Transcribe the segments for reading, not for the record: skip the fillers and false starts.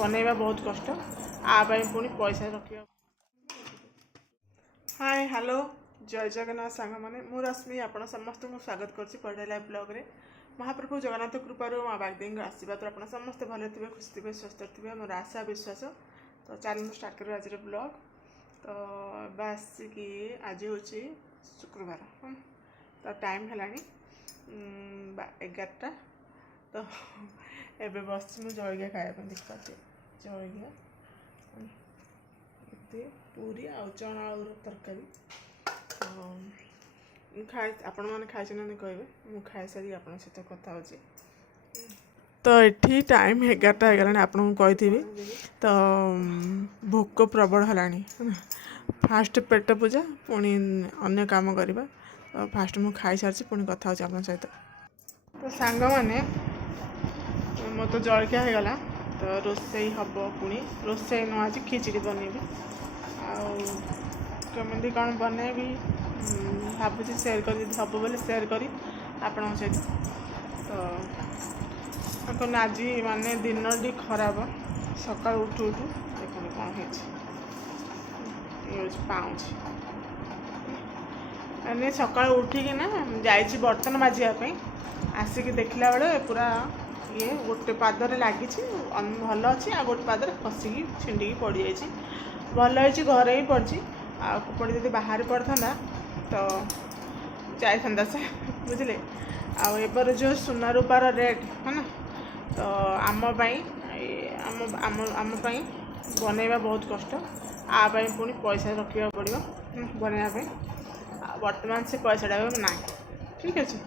बनैबा बहुत कष्ट आपाई पुणी पैसा रखा। हाय हेलो जय जगन्नाथ सांग मैंने मु रश्मि आपण समस्त को स्वागत करछि पढ़े लाइव ब्लॉग रे। महाप्रभु जगन्नाथ कृपारू माँ बागदेवी आशीर्वाद आप समस्ते भले थे खुशी थे स्वस्थ थे मोर आशा विश्वास। तो चल मुझे स्टार्ट कर आज ब्लॉग। तो आसिकी आज हूँ शुक्रवार तो टाइम है 11टा। तो एबे बस जलखिया खाया देखिए जलखिया पूरी आ चना आलू तरकारी। तो खाए आपण मैंने खाई कहे मुझे खाई सारी आप सहित कथा हो। तो ये टाइम 11टा होगा आपको कही। तो भोक प्रबल है फास्ट पेट पूजा पुणी अन्य काम करवा। तो फास्ट मुझे खाई सारी पुणी कथा हो सहित। तो सांग मैंने मो तो जलखिया हो गला। तो रोसई हम पुणी रोसई न आज खिचड़ी बनैबी आमती कौन बनैबी भावुँ सेयार कर हम बोले सेयार करी आपण सहित। तो आज माने दिन टी खराब सका उठू उठू देखो कौन हो पाँच मैंने सका उठिकिना जाइए बर्तन माजियापी आसिक देखला बेले पूरा ये गोटे पादरे लगी भल अच्छी आ गोटे पादरे खसिकी छिंडिकी पड़ जाइए भल हो घरे ही पड़ी आड़ी जब बाहर पड़ता तो जाता से बुझे। आबर जो सुना रूपार रेट है ना तो आमपाई बनैबा बहुत कष्ट आपाई पुणी पैसा रखा पड़ो बनैबा बर्तमान से पैसाटा ना ठीक अच्छे।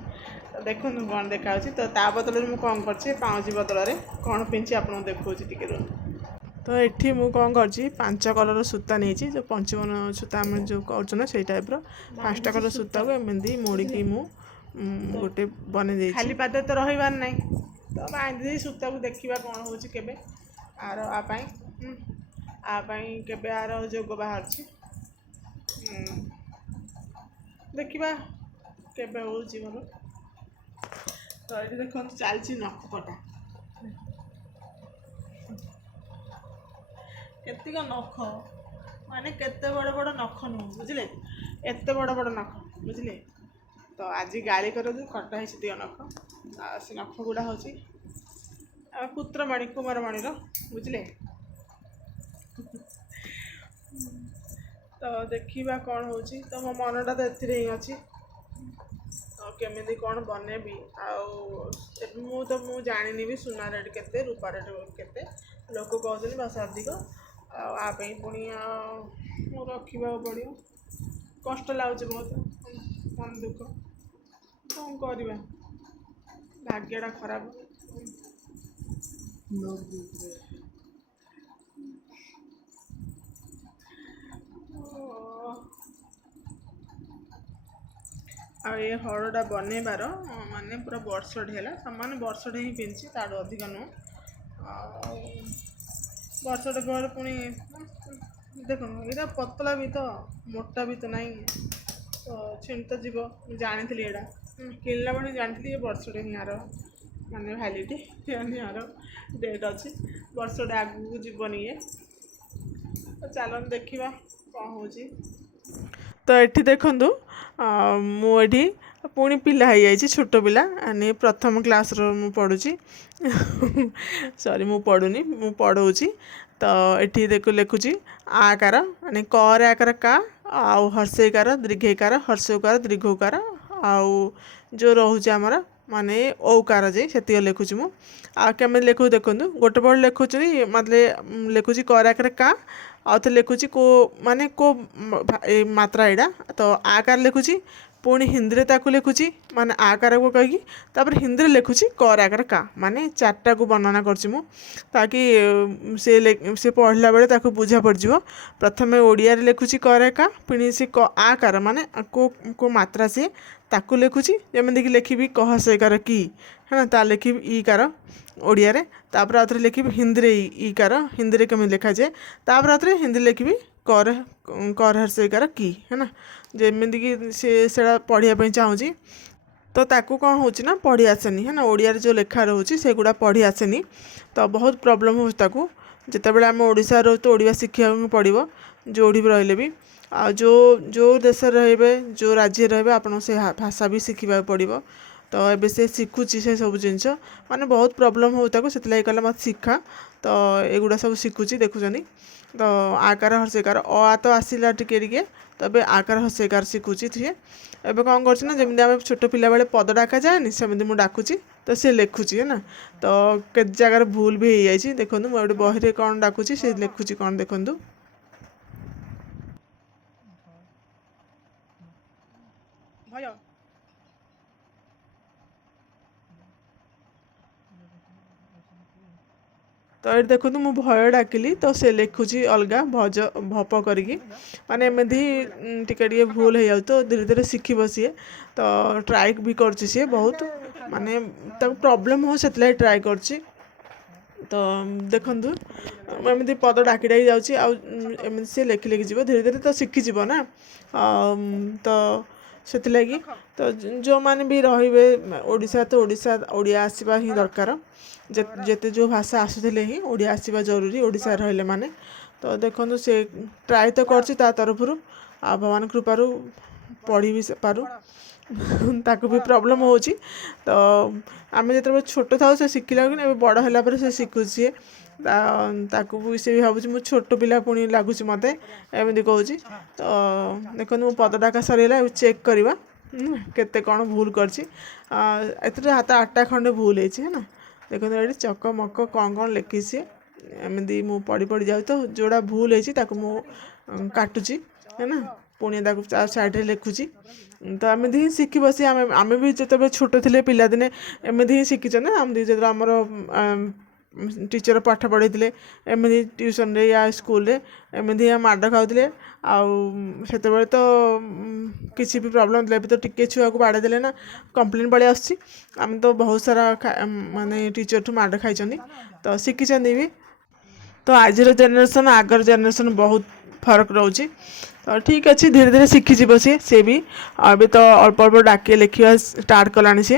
तो देखो कौन देखा तो बदल मुझे कौन कर पाउजी बदल में कौन पिंची आपको देखा टे रू। तो ये मुझे कौन कर 5 कलर सूता नहीं जो पंचवन सूता आम जो कर टाइप्र 5टा कलर सूता को एमती मोड़िकी गोटे बन खाली पाद तो रही ना तो बांधी सूता को देखा कौन हो आर आपाई के आर जोग बाहर देखा के मोर। तो ये देखो चलती नख कटा केतिक नख माने केते बड़ बड़ नख नुह बुझे एत बड़ बड़ नख बुझे। तो आज गाड़ी कर कटा है दिग नख से नख गुड़ा हूँ पुत्रमणि कुमारमणिर बुझे। तो देखा कौन हो तो मो मनटा तो ए अच्छी केमी कौन बनैबी मुझे जानी भी सुना रेट के रूपा रेट के लोक कहते बस अधिक आपाई पुणी रखा पड़ो कष्ट लगुच बहुत मन दुख कौन करवा भाग्यटा खराब। आ ये हड़टा बनैबार माने पूरा वर्षटे है सामान वर्षटे ही पिंधि ताड़ अधिक नुह वर्षटे पर पुणी देखो ये पतला भी तो मोटा भी तो नहीं तो छिण तो जीव जानी थी यहाँ किणला बड़े जानी ये वर्षटे ही यार माने भैलीटी यार डेट अच्छी वर्षटे आगू जीवन ये। तो चलो देखा कौन हो। तो ये देखु मुझे पुणी पिला हो जाए छोट पिला यानी प्रथम क्लास मु पढ़ुची सॉरी मु पढ़ुनी मु पढ़ाऊँगी। तो ये देख लिखुची आकार यानी क रे आकार का आउ हर्षईकार दीर्घईकार हर्षकार दीर्घकार आउ जो रोचे आमर माने औकार जे से लिखुची मु आम लिखु देखु गोटे पट लिखुची मतलब लिखुची क रे आकार का आउ लिखुची को माने को मात्रा एडा। तो आकार लिखुची पुणी हिंदी में ताकू लिखुची माने आकार को कहीकि तापर हिंदी में लिखुची क रे आकार का माने 4टा को वर्णना करछि मु ताकि से पढ़ला बेले ताकू बुझा पड़ जिवो। प्रथमे ओडिया रे लिखुची क रे का पुणी से क आकार माने को मात्रा से ताकू लिखुची जमें कि लिखी कह सेकार की है ना ता लिखी ईकार ओडिया रे तापर आउथरे लिखी हिंदी रे ईकार हिंदी रे केमि लिखा जाए तापर आउथरे हिंदी लिखी कर हर्षईकार की है ना जमीक से पढ़ाई चाहूँगी। तो ताकू कौन होची ना पढ़ी आसेनी है ना ओडिया जो लेखा रोचे सेगुड़ा पढ़ी आसेनी तो बहुत प्रॉब्लम हो ताकू जितेबाला आम ओडिशा रो तो ओडिया शिखा पड़ो जोड़ी भी रहिले भी आ जो देश रे जो राज्य रे आपन से भाषा भी शिखा पड़ो तो एबे से शिखुची से सब जिनस माने बहुत प्रॉब्लम हो ताको सेतलाई कहला मत शिखा तो एगुड़ा सब शिखुची देखुचनी तो आकार हर्षेकार आ तो आसला टिके टिके तबे आकार हर्षेकार शिखुची थे एबे कौन कर ना जमी आम छोट पिला बेले पद डाका जाए सेमती मुझे डाकुची तो सी लिखुची है ना तो के जगार भूल भी हो जाए देखो मुझे बही कौन डाकुची से लिखुची कौन देखु भय तो ये देखो मु भय डाकिली तो से लिखुची अलग भज भप करी माने एमती टिके भूल हो जाए तो धीरे धीरे शिखब सी तो ट्राए भी कर सी बहुत माने प्रॉब्लम हो से ट्राए कर तो देखु एमती पद डाकी डाकी जाऊँगी सी लिखि लिखि जीव धीरे धीरे तो शिखिज ना तो से तो जो मैंने भी रे ओडिशा तो ओडिशा ओडिया आसवा ही दरकार जेते जो भाषा आसुले ही ओडिया आसवा जरूरी ओडिशा रहिले माने तो देखो से ट्राए तो करछि ता तरफ आ भगवान कृपारू पढ़ी भी पारू ताको भी प्रॉब्लम होची तो आम जो छोट था से शिखला कि बड़ है से शिखुची ताकू भी से भी भावुँ मुझे छोट पिला पुणी लगुच मत एमती कहूँ तो देखो मो पद डाका सरीगला चेक करवा केते कौन भूल करछि हाथ 8टा खंडे भूल है ना देखो ये चक मक कौन कौन लिखी सी एमती मु पढ़ी पढ़ी जाऊ तो जोड़ा भूल है मु काटुची है ना पुणी साइड रे लिखुची तो एमती ही शिखी बसी आम भी जो छोट थे पिलादिने एमती ही शिखीच ना आम जो आमर टीचर पाठ पढ़े एमती ट्यूशन रे या स्कूल रे एमती माड़ खाऊले आते तो किसी भी प्रॉब्लम थे तो टिके छुआ को बाड़े देले ना कंप्लेन पड़े आम तो बहुत सारा माने टीचर ठू माड़ खाई तो शिखी भी तो आज जेनेरेशन आगर जेनेरेशन बहुत फरक रोचे तो ठीक अच्छे धीरे धीरे शिखीज सी भी अभी तो अल्प अल्प डाके लिखा स्टार्ट कलानी सी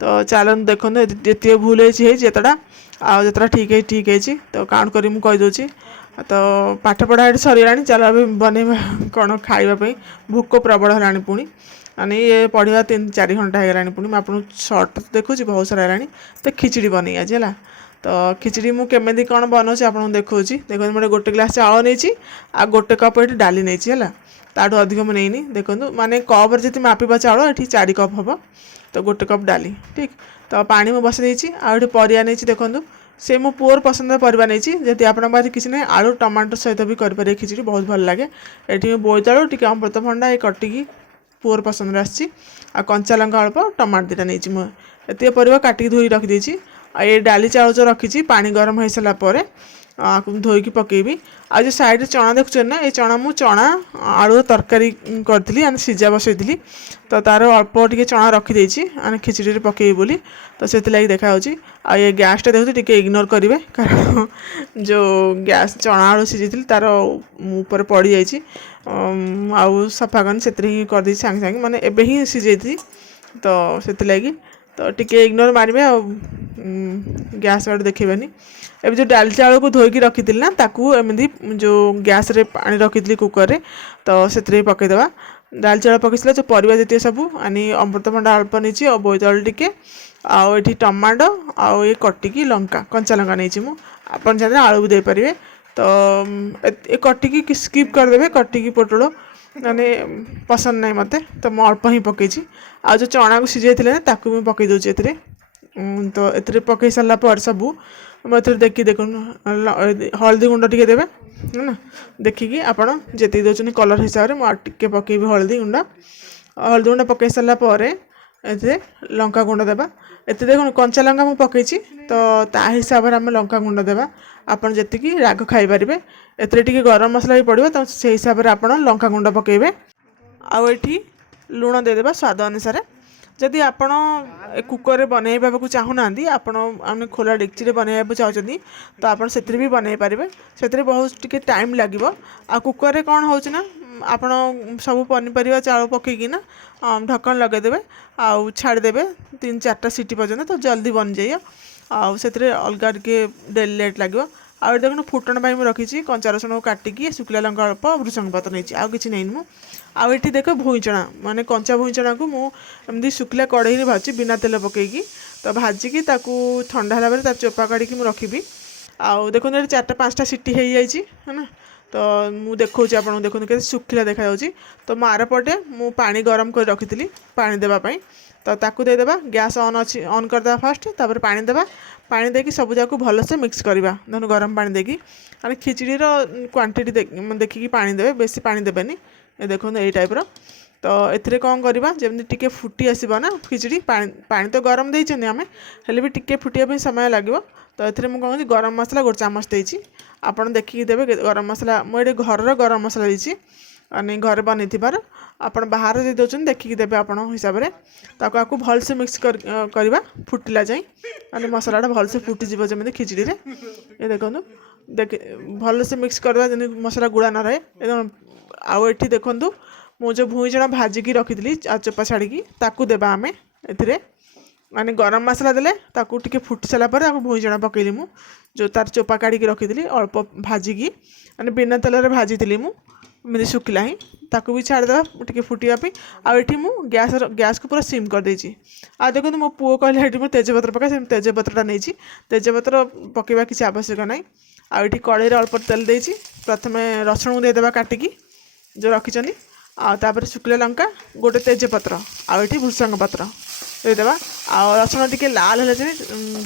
तो चलन देखो जी भूल होता आतटा ठीक है तो काउंट करी कहीदे तो पाठ पढ़ा ये सरीला चलो अभी बनवा कौन खावाई भोक प्रबल है पुणी माने ये पढ़ा 3-4 घंटा होगा पुणी मुझे सर्ट देखुँ बहुत सारा है तो खिचड़ी बनई आज है तो खिचड़ी मुझे कौन बनाऊँ आपको देखा देखो मैं गोटे ग्लास चाउल नहीं आ गोटे कप ये डाली नहीं है ताठू अधिक मुझे नहीं देखो माने कप जी मापिबा चाउल ये 4 कप हम तो गोटे कप डाली ठीक तो पानी मुझे बसई आठ परिया नहीं देखो से मो पुअर पसंद परिवा नहीं जदि आप किसी ना आलू टमाटर सहित भी करें खिचड़ी बहुत भल लगे ये बोईतालु टी अमृतभंडा ये कटिकी पुअर पसंद आसी कंचा लंका अल्प टमाटर 2टा नहीं मुझे परिवा काटिकी धोई रखिदे ये डाली चाउल जो रखी पानी गरम हो सारापर धोईकी पकेबी आ जो साइड चना देखुन ना ये चना मु चना आलू तरकारी करी सीझा बसई तो तार अल्प टे चना रखीदे खिचड़ी पकेबी बोली तो से देखा आ ये गैसटा देखते टे इग्नोर करेंगे कारण जो गैस चना आलू सीझी तार ऊपर पड़ जाइए आउ सफा कर करदे सांगे सांगे माने एबे ही सीझे तो से तो टिके इग्नोर मारे आ गैस आड़े देखेबानी एबे जो डाल चाउल को धोईकी रखी ना ताकू एमती जो गैस रे पानी रखी कुकर रे तो से पकईदेवा डाल चाउल पकईला जो परिवा जतिय सब आनी अमृतभंडा अल्प नहीं और बोईतालु टिके आठी टमाटो आउ ये कटिकी लंका कंचा लंका नहीं आपन चाहे आलू भी देपारे तो ये कटिकी स्किप करदे कटिकी पोटल माने पसंद नहीं मत तो मुझे अल्प ही पकई आ जो चना को सीझे थे ताकू पकई दूसरी तो ए पकई सारापर सबू मुझे देखी देख हल्दी गुंड टी देवे है ना देखिकी आपड़ जी दौरान कलर हिसाब से मुझे पकेबी हल्दी गुंड पकई सारापर ए लंका गुंड देवा एत देख कंचा लंका मुझे पकई तो ता हिसाब से आम लंका गुंड देवा आपन जी राग खाई पारे एते गरम मसला भी पड़ो तो से हिसाब से आप लंका गुंड पकेबे आठी लुण देदेबा स्वाद अनुसार जदि आपण कुकर रे बनैबा को चाहूना आपण खोला डेक्ची बनैबा चाहते तो आप भी बनई पारे से बहुत टिके टाइम लगे आ कुकर रे कौन हो ना ଆପଣ ସବୁ ପନିପରିବା ଚାଉଳ ପକେଇକିନା ढक्कन लगेदेवे आउ छाड़देवे 3-4टा सीटी पर्यंत तो जल्दी बन जाइए आउ से अलग टे डेली लेट लगे आउ देखो फुटण मुझे रखी कंचा रसुण काटिकी शुखला लंका अल्प भृषंग पत्र नहीं आउ कि नहीं मु आउ ये देख भुईचणा माने कंचा भुईचणा को मुझे शुखला कड़े भाजी बिना तेल पकईकी तो भाजिकी ठंडा है चोपा काढ़ी रखी आउ देखो 4-5टा सीटी हो जाए है ना तो मु देखा आपको देखो के शुखिला देखा तो मो आर पटे मु पानी गरम कर रखी पानी देवाई तो ताकू देदेबा गैस ऑन अच्छी ऑन करदे फास्ट तापर पानी देवा पानी देकी सब जाक भलसे मिक्स करवा धन गरम पानी देकी अरे खिचड़ी क्वांटिटी देखिकी पानी देवे बेसी पानी देवेनि ये देखो ये टाइप तो एथिरे कौन करवा जमी टिके फुटी आसब ना खिचड़ी पानी तो गरम देइछन आमे हेले भी टिके फुटिया समय लगे तो ये मुझे गरम मसला 1 चामच देती आपड़ देखिए देवे गरम मसला मुझे घर गरम मसला देती नहीं घर बन आपड़ बाहर दे दौरान देखिए देवे आप हिसाब से भलसे मिक्स करवा फुटिला जाए मैंने मसलाटा भलसे फुटीज जमी खिचड़ी ये देखो देख भलसे मिक्स करवा जमी मसला गुड़ा न रहे एकदम आउ ये देखूँ मु जो भुईचणा भाजिकी रखी चोपा छाड़ी ताकू देवा आम ए माने गरम मसला देले ताकू टिके फुटी सारा पर भुईचणा पकईली मु जो तार चोपा काढ़ी रखी अल्प भाजिकी माने बिना तेल भाजी मुझे शुखिला ही ताकू भी छाड़देवा टिके फुटापी आठी मु गैस को पूरा सिम कर देछि आ देखो मो पुओ कहले ये तेजपत्र पका तेजपत्रटा नहीं तेजपत्र पकेबा किसी आवश्यक नहीं आठी कड़े अल्प तेल देछि प्रथमे रसुण देदेबा काटिकी जो रखी आपर शुखिला लंका गोटे तेजपत्र आठी भृषंग पत्र देदेबा आ रसुण टिके लाल है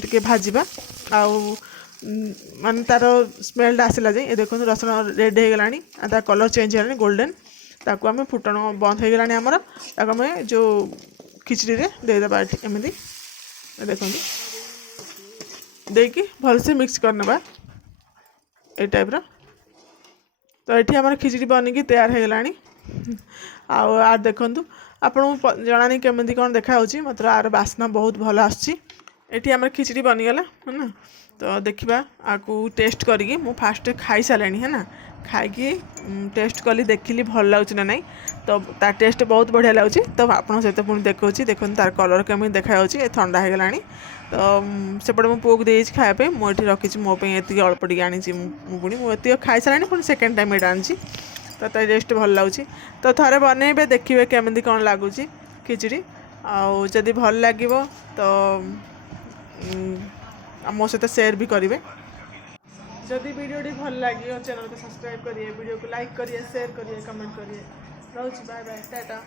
टिके भाजवा आउ मान तार स्मेलटा आसला जाए ये देखो रसुण रेड हो गलानी तार कलर चेंज हो गोल्डन ताकू आम फुटण बंद हो गलानी आमर ताकू आम जो खिचड़ी रे देदेबा एमती देखो देकी भलसे मिक्स करने ये टाइप तो ये आम खिचड़ी बनिकी तैयार हो गलानी आ देखूँ आपको जनानी केमी कौन देखा मात्र आर बास्ना बहुत भल आसी आम खिचड़ी बनीगला है ना तो देखा आपको टेस्ट करी मु फास्ट खाई सारे है ना खाई टेस्ट कली देखिली भल लगुच ना नहीं तो तार टेस्ट बहुत बढ़िया लगुच तो आपन सहित पुणी देखा देखो तार कलर केमी देखा ठंडा हो गला तो सेपटे मो पुओ को दे खायापे मुझे रखी मोप ये अल्प टे आनी पुणी मुझे खाई सारे पुणी सेकेंड टाइम ये आनी तो तार टेस्ट भल लगुच तो थे बनइबे देखिए केमी कौन लगुच खिचड़ी आदि भल लगे तो मो सहित शेयर भी करेंगे जदि वीडियो भल लगे चैनल को सब्सक्राइब करिए वीडियो को लाइक करिए शेयर करिए कमेंट करिए रोच बाय बाय टाटा।